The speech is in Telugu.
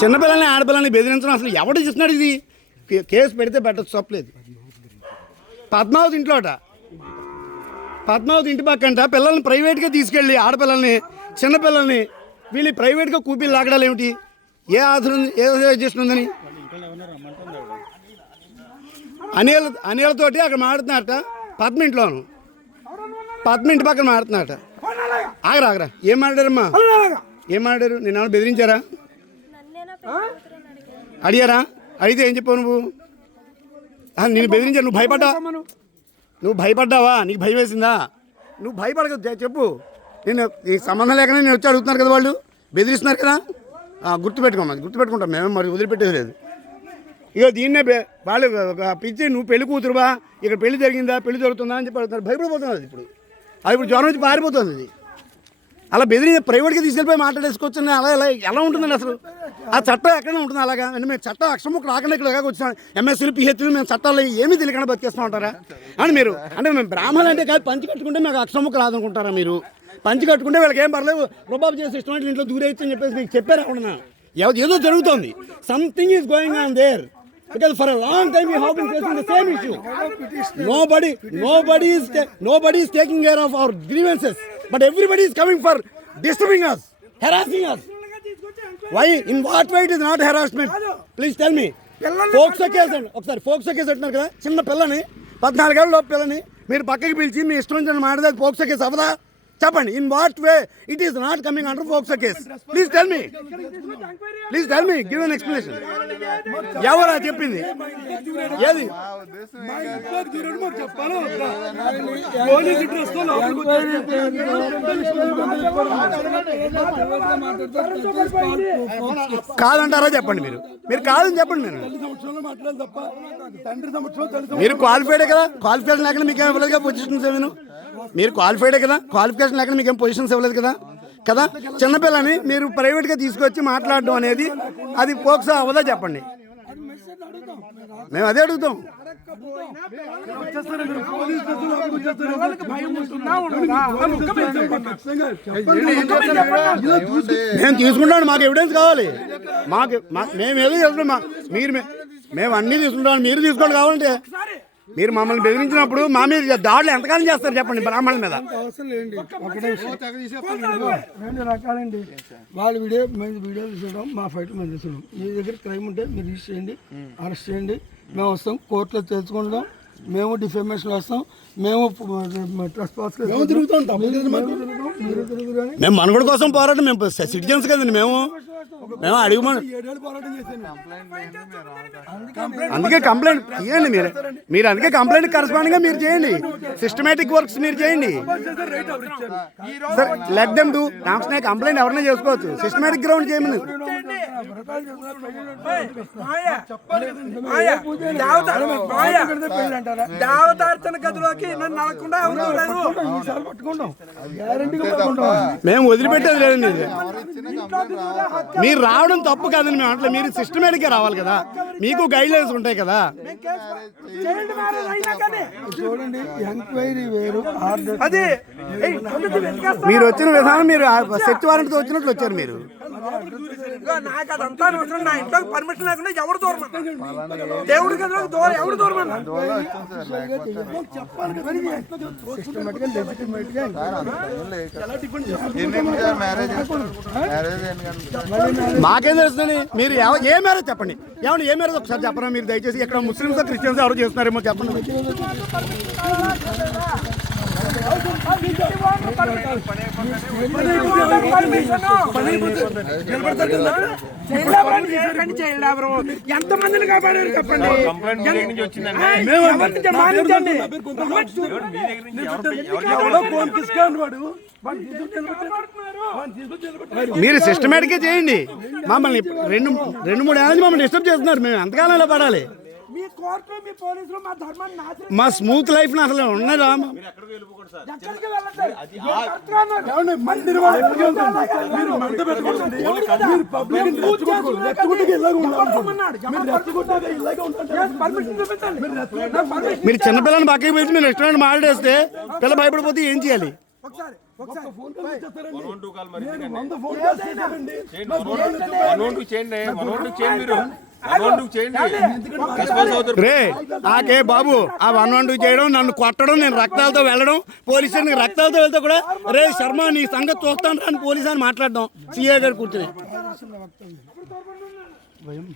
చిన్నపిల్లల్ని ఆడపిల్లల్ని బెదిరించడం అసలు ఎవడు చూస్తున్నాడు? ఇది కేసు పెడితే పెట్టచ్చు, తప్పలేదు. పద్మావతి ఇంట్లోట, పద్మావతి ఇంటి పక్కంట పిల్లల్ని ప్రైవేట్గా తీసుకెళ్ళి ఆడపిల్లల్ని చిన్నపిల్లల్ని వీళ్ళు ప్రైవేట్గా కూపీలు లాగడాలు ఏమిటి? ఏ ఆధారం ఏ సజెషన్ ఉందని అనిలతోటి అక్కడ మాడుతున్నారట. పద్మ ఇంట్లోను, పద్మ ఇంటి పక్కన మాడుతున్నారట. ఆగరా ఏం మాట్లాడారమ్మా? ఏం మాట్లాడారు? నేను బెదిరించారా? అడిగారా? అడిగితే ఏం చెప్పావు నువ్వు? నేను బెదిరించాను, నువ్వు భయపడ్డావా? నీకు భయం వేసిందా? నువ్వు భయపడక చెప్పు. నేను నీకు సంబంధం లేకనే నేను వచ్చి అడుగుతున్నారు కదా, వాళ్ళు బెదిరిస్తున్నారు కదా. గుర్తుపెట్టుకుంటాం మేము, మరి వదిలిపెట్టేది లేదు. ఇక దీన్నే వాళ్ళు పిచ్చి నువ్వు పెళ్లి కూతురువా, ఇక్కడ పెళ్లి జరిగిందా, పెళ్లి జరుగుతుందా అని చెప్పి అడుగుతున్నారు. భయపడిపోతున్నారు. అది ఇప్పుడు జ్వరం వచ్చి పారిపోతుంది. అది అలా బెదిరి ప్రైవేట్గా తీసుకెళ్ళిపోయి మాట్లాడేసుకోవచ్చు. అలా ఎలా ఉంటుందండి అసలు? ఆ చట్టం ఎక్కడైనా ఉంటుంది అలాగా? అంటే మేము చట్టం అక్షరముకు రాకుండా ఇక్కడ వచ్చాం, ఎంఎస్సీలు పిహెచ్లు మేము చట్టాలు ఏమీ తెలియకుండా బతికేస్తూ ఉంటారా అని మీరు? అంటే మేము బ్రాహ్మణులు అంటే కాదు, పంచి కట్టుకుంటే మాకు అక్షరముకు రాదనుకుంటారా మీరు? పంచి కట్టుకుంటే వీళ్ళకి ఏం పర్లేదు, రుబాబు చేసి ఇష్టమైన ఇంట్లో దూరేయచ్చు అని చెప్పేసి మీకు చెప్పారు. అక్కడ ఏదో జరుగుతుంది. Something is going on their. Because for a long time we have been facing the same issue. Nobody is taking care of our grievances, but everybody is coming for disturbing us, harassing us. Why? In what way it is not harassment? Please tell me. Folkso case ఒకసారి folkso case అంటున్నారు కదా, చిన్న పిల్లని 14 ఏళ్ల లోపు పిల్లని మీరు పక్కకి పిలిచి మీ ఇష్టం నుంచి మాట్లాడితే folkso case అవదా? చెప్పండి. In what way it is not coming under POCSO case? Please tell me, give an explanation. ఎవరా చెప్పింది? ఏది? కాదంటారా? చెప్పండి. మీరు కాదని చెప్పండి. మీరు క్వాలిఫైడే కదా, క్వాలిఫికేషన్ లేకుండా మీకేం ఇవ్వలేదుగా పొజిషన్స్ ఏమైనా? మీరు క్వాలిఫైడే కదా, క్వాలిఫికేషన్ లేకుండా మీకేం పొజిషన్స్ ఇవ్వలేదు కదా. చిన్నపిల్లని మీరు ప్రైవేట్గా తీసుకొచ్చి మాట్లాడడం అనేది అది పోక్సో అవ్వదా? చెప్పండి. మేము అదే అడుగుతాం. మేము తీసుకుంటాం, మాకు ఎవిడెన్స్ కావాలి. మేము ఏదో చేస్తున్నాం, మేము అన్నీ తీసుకుంటాం, మీరు తీసుకోండి. కావాలంటే మీరు మమ్మల్ని బెదిరించినప్పుడు మా మీద దాడులు ఎంతకాలం చేస్తారు చెప్పండి? బ్రాహ్మణుల మీద రకాలండి. వాళ్ళ వీడియో తీసుకోవడం, మా ఫైట్ మేము తీసుకున్నాం. మీ దగ్గర క్రైమ్ ఉంటే మీరు రిజిస్టర్ చేయండి, అరెస్ట్ చేయండి. మేము వస్తాం, కోర్టులో తెలుసుకుంటాం. మేము డిఫెమేషన్ వస్తాం, మేము మేము మనుగడ కోసం పోరాటం. మేము సిటిజన్స్ కదండి, మేము అడుగుమని. అందుకే కంప్లైంట్ ఇవ్వండి మీరు అందుకే కంప్లైంట్ కరెస్పాండింగ్ గా మీరు చేయండి. సిస్టమేటిక్ వర్క్స్ మీరు చేయండి. Sir let them do. Ramakrishna complaint ఎవరైనా చేసుకోవచ్చు, సిస్టమేటిక్ గ్రౌండ్ చేయమని. మేము వదిలిపెట్టేది లేదండి. మీరు రావడం తప్పు కాదండి మేము అంటే, మీరు సిస్టమేటిక్గా రావాలి కదా, మీకు గైడ్ లైన్స్ ఉంటాయి కదా. చూడండి, ఎంక్వైరీ వేరు. మీరు వచ్చిన విధానం, మీరు సెట్ వారెంట్తో వచ్చినట్లు వచ్చారు మీరు. నాకు అదంతా అవసరం. నా ఇంట్లో పర్మిషన్ లేకుండా ఎవరు దూరం, దేవుడి గదిలోకి దూరం ఎవరు దూరం? మాకేం తెలుస్తుంది? మీరు ఏ మ్యారేజ్ చెప్పండి, ఏమన్నా ఏ మ్యారేజ్ ఒకసారి చెప్పరా మీరు దయచేసి? ఇక్కడ ముస్లిమ్స్ క్రిస్టియన్స్ ఎవరు చేస్తున్నారేమో చెప్పండి. ఎంతమందిని కాపాడారు చెప్పండి? మీరు సిస్టమేటిక్గా చేయండి. మమ్మల్ని రెండు మూడు ఏళ్ళ నుంచి మమ్మల్ని డిస్టర్బ్ చేస్తున్నారు. మేము ఎంతకాలం ఇలా పడాలి? మీ కోర్టు మీ పోలీసులు మా ధర్మాన్ని నాశనం మా స్మూత్ లైఫ్ అసలు ఉన్నదా ఎక్కడికి వెళ్ళండి మందిర్ వాళ్ళు ఎక్కడికి వెళ్తారు? మీరు మంట పెట్టుకోండి. మీరు పబ్లిక్ ని రెచ్చగొట్టుకు ఇలాగ ఉండాలి. మీరు రెచ్చగొట్టాక ఇలాగే ఉంటారు. పర్మిషన్ చూపించండి మీరు చిన్నపిల్లని పక్కకి పిలిచి మీరు రెస్టారెంట్ మాట్లాడేస్తే పిల్ల భయపడిపోతే ఏం చేయాలి? ఒకసారి ఒకసారి ఫోన్ కాల్ చేస్తారండి. 112 కాల్ మరి నేను 100 ఫోన్ కాల్ చేశానండి. 112 చేయండి 112 చేయండి మీరు 112 చేయండి రెస్పాన్స్ అవుతారు. రే నాకే బాబు ఆ 112 చేయడం, నన్ను కొట్టడం, నేను రక్తాలతో వెళ్ళడం, పోలీస్ స్టేషన్కి రక్తాలతో వెళ్తే కూడా రే శర్మ నీ సంగతి చూస్తాను అని పోలీసు అని మాట్లాడడం, సీఏ గారు కూర్చొని